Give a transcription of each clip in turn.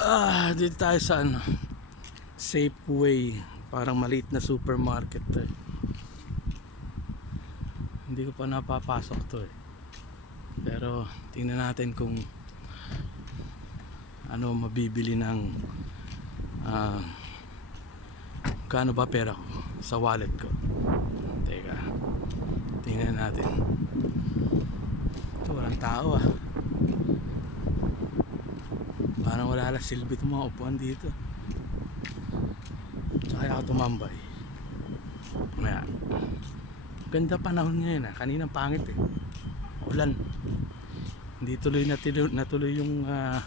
Ah, dito tayo sa ano. Safeway. Parang maliit na supermarket to eh. Hindi ko pa napapasok to eh. Pero tingnan natin kung ano mabibili ng ah kano ba pera ko sa wallet ko. Teka. Tingnan natin. Ito, walang tao ah. Parang wala lang silbi itong mga dito. Tsaka ako tumambay. Kaya, ganda panahon ngayon ah. Kanina pangit eh. Ulan. Hindi tuloy natuloy, natuloy yung ah,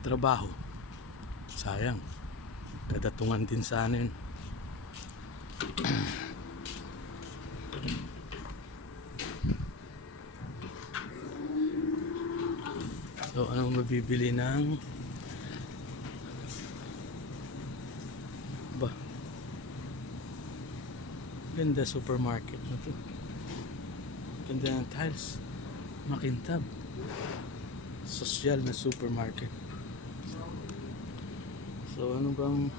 trabaho. Sayang. Kadatungan din sana yun. So, anong mabibili ng ba ganda supermarket na to. Ganda ng tiles. Makintab. Sosyal na supermarket. So ano bang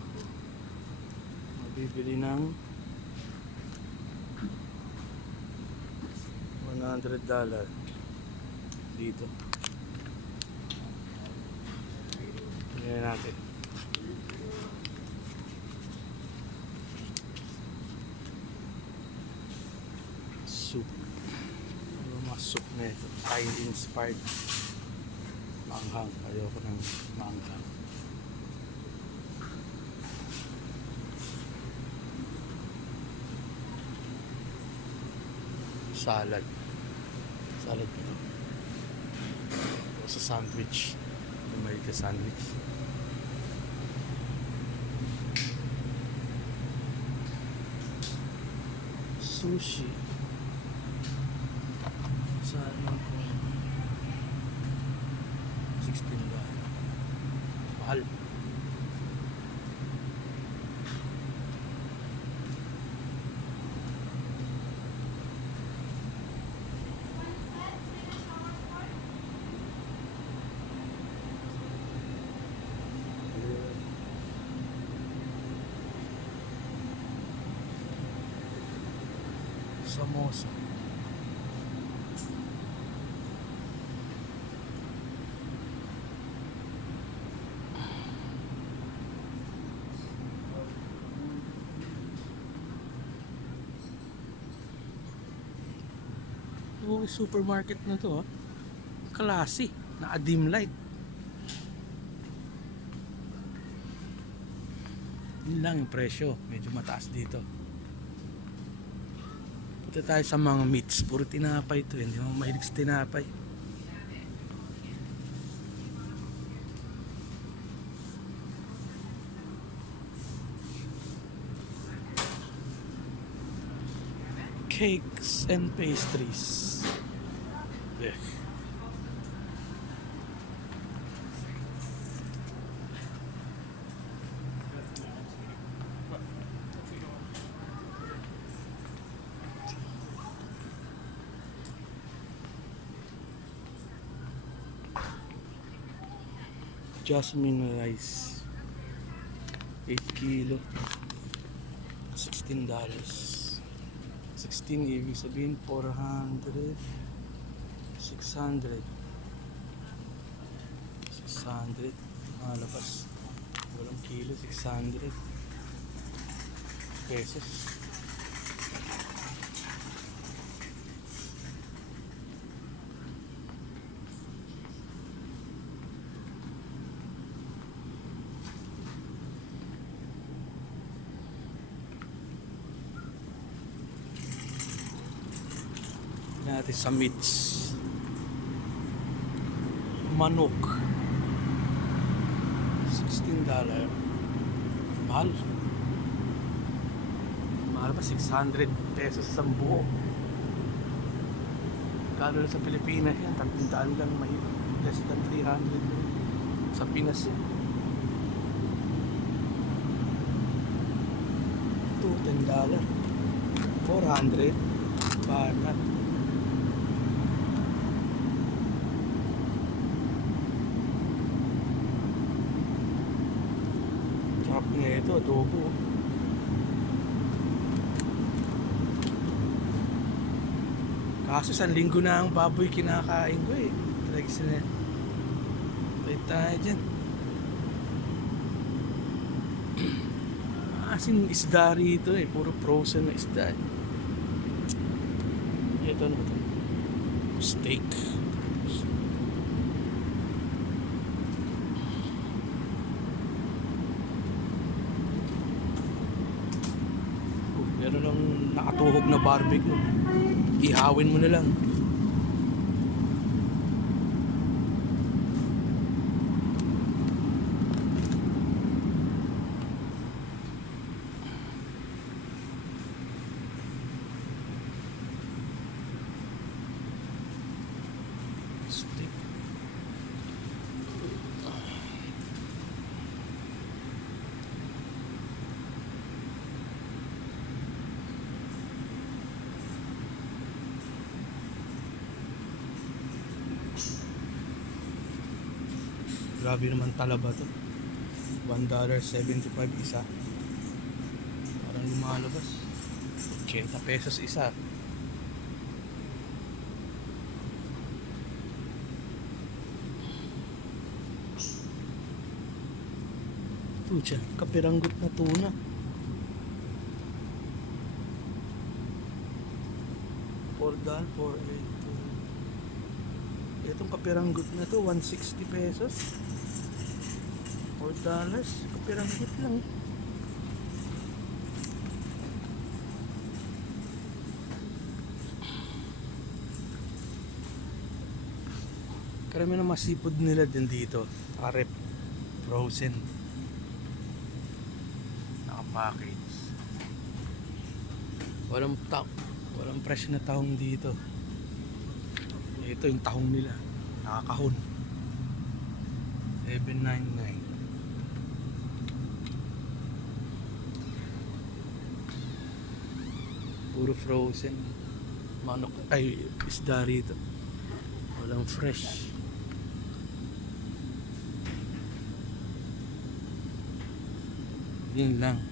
mabibili ng 100 dollar dito? Tingnan natin. Soup. Ano mga soup na ito? Thai inspired. Manghang. Ayoko ng manghang. Salad. Salad ito. O sa sandwich. America sandwich. Sushi. Saan mo ko? 16 ba? Mahal. Samosa. Oh, supermarket na to ah. Klase. Naka-dim light. Yun lang yung presyo. Medyo mataas dito. Punta tayo sa mga meats. Puro tinapay to. eh. Hindi mo mahilig sa tinapay. Cakes and pastries. Yeah. Jasmine rice. 8 kilo. 16 dollars. 16 ibig sabihin 400 600 600 malabas walang kilo 600 pesos. Natin sa meats manok. 16 dollar. Mahal. Mahal pa 600 pesos sa buo? Kano sa Pilipinas yan tatandaan lang may less than 300 sa Pinas yan. Ito 10 dollar. 400 bata Ito, adobo. Kaso linggo na ang baboy kinakain ko eh. Talaga sila. Wait tayo dyan. Asin isda rito eh. Puro frozen na isda eh. Ito ba ito? Steak. Oh, ng nakatuhog na barbecue. Ihawin mo na lang. Steak. Grabe naman talaba to. $1.75 isa. Parang lumalabas. 80 pesos isa. Pucha, kapiranggot na tuna. Four dal, four eight. Itong kapiranggot na to, 160 pesos. 4 dollars. Kapiranggot lang. Karami ng mga seafood nila din dito. Arep. Frozen. Nakapackage. Walang ta walang fresh na tahong dito. Ito yung tahong nila. Nakakahon. 799. Puro frozen. Manok ay isda rito. Walang fresh. Yun lang.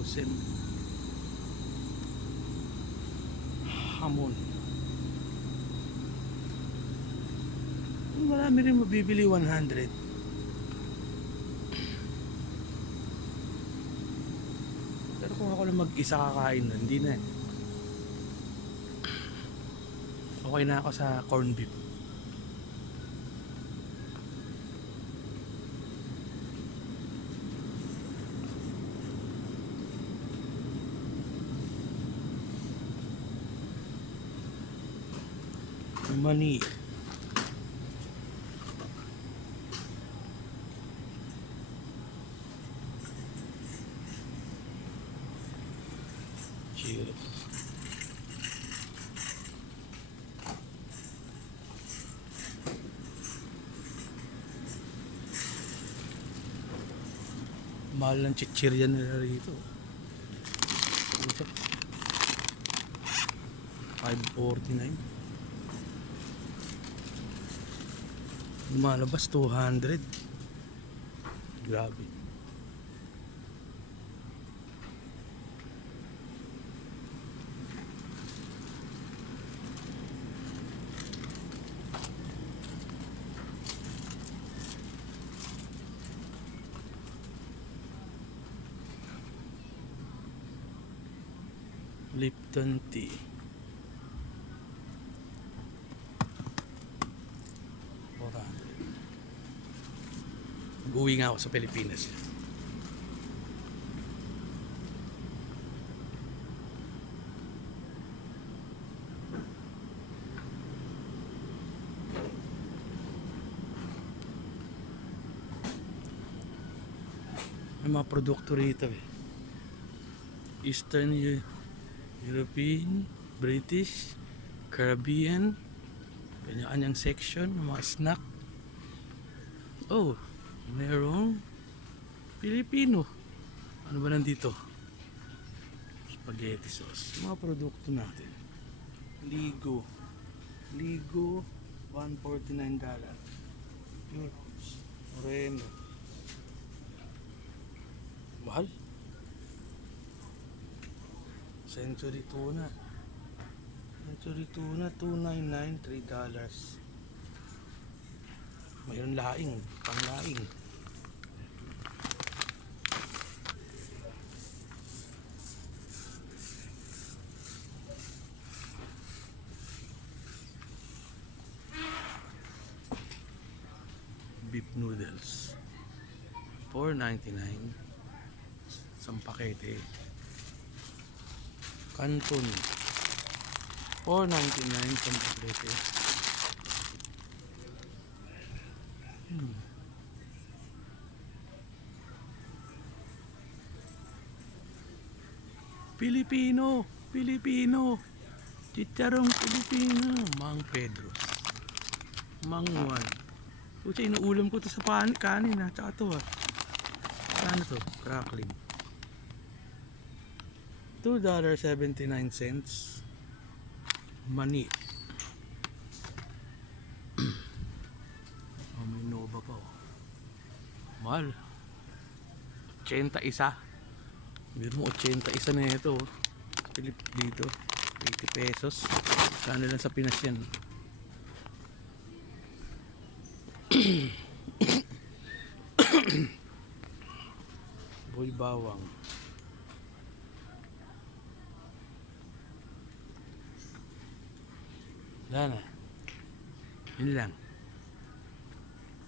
Frozen. Hamon. Marami rin mabibili 100. Pero kung ako lang mag-isa kakain nun, hindi na. eh. Okay na ako sa corn beef. Money. Cheers. Mahal ng chichirya nila rito. Puta. 549. Lumalabas 200. Grabe. Lipton tea. Mag-uwi nga ako sa Pilipinas. May mga produkto rito eh. Eastern Eu- European, British, Caribbean, kanya-kanyang section mga snack. Oh, merong Pilipino. Ano ba nandito? spaghetti sauce. Mga produkto natin. Ligo. Ligo, 149 dollar. Pure. Moreno. Mahal. Century tuna. Century tuna, 299, 3 dollars. Mayroon laing, pang laing. beef noodles 4.99 isang pakete canton. 4.99 isang pakete hmm. Pilipino Pilipino. Chicharong Pilipino. Mang Pedro. Mang Juan. Pucha, inuulam ko to sa kanin ha. Tsaka to ha. Ano to? Crackling. $2.79 Mani. oh, may Nova pa oh. Mahal. 81. Meron mo 81 na ito oh. Dito. 80 pesos. Sana lang sa Pinas yan. Bawang. Wala na. Yun lang.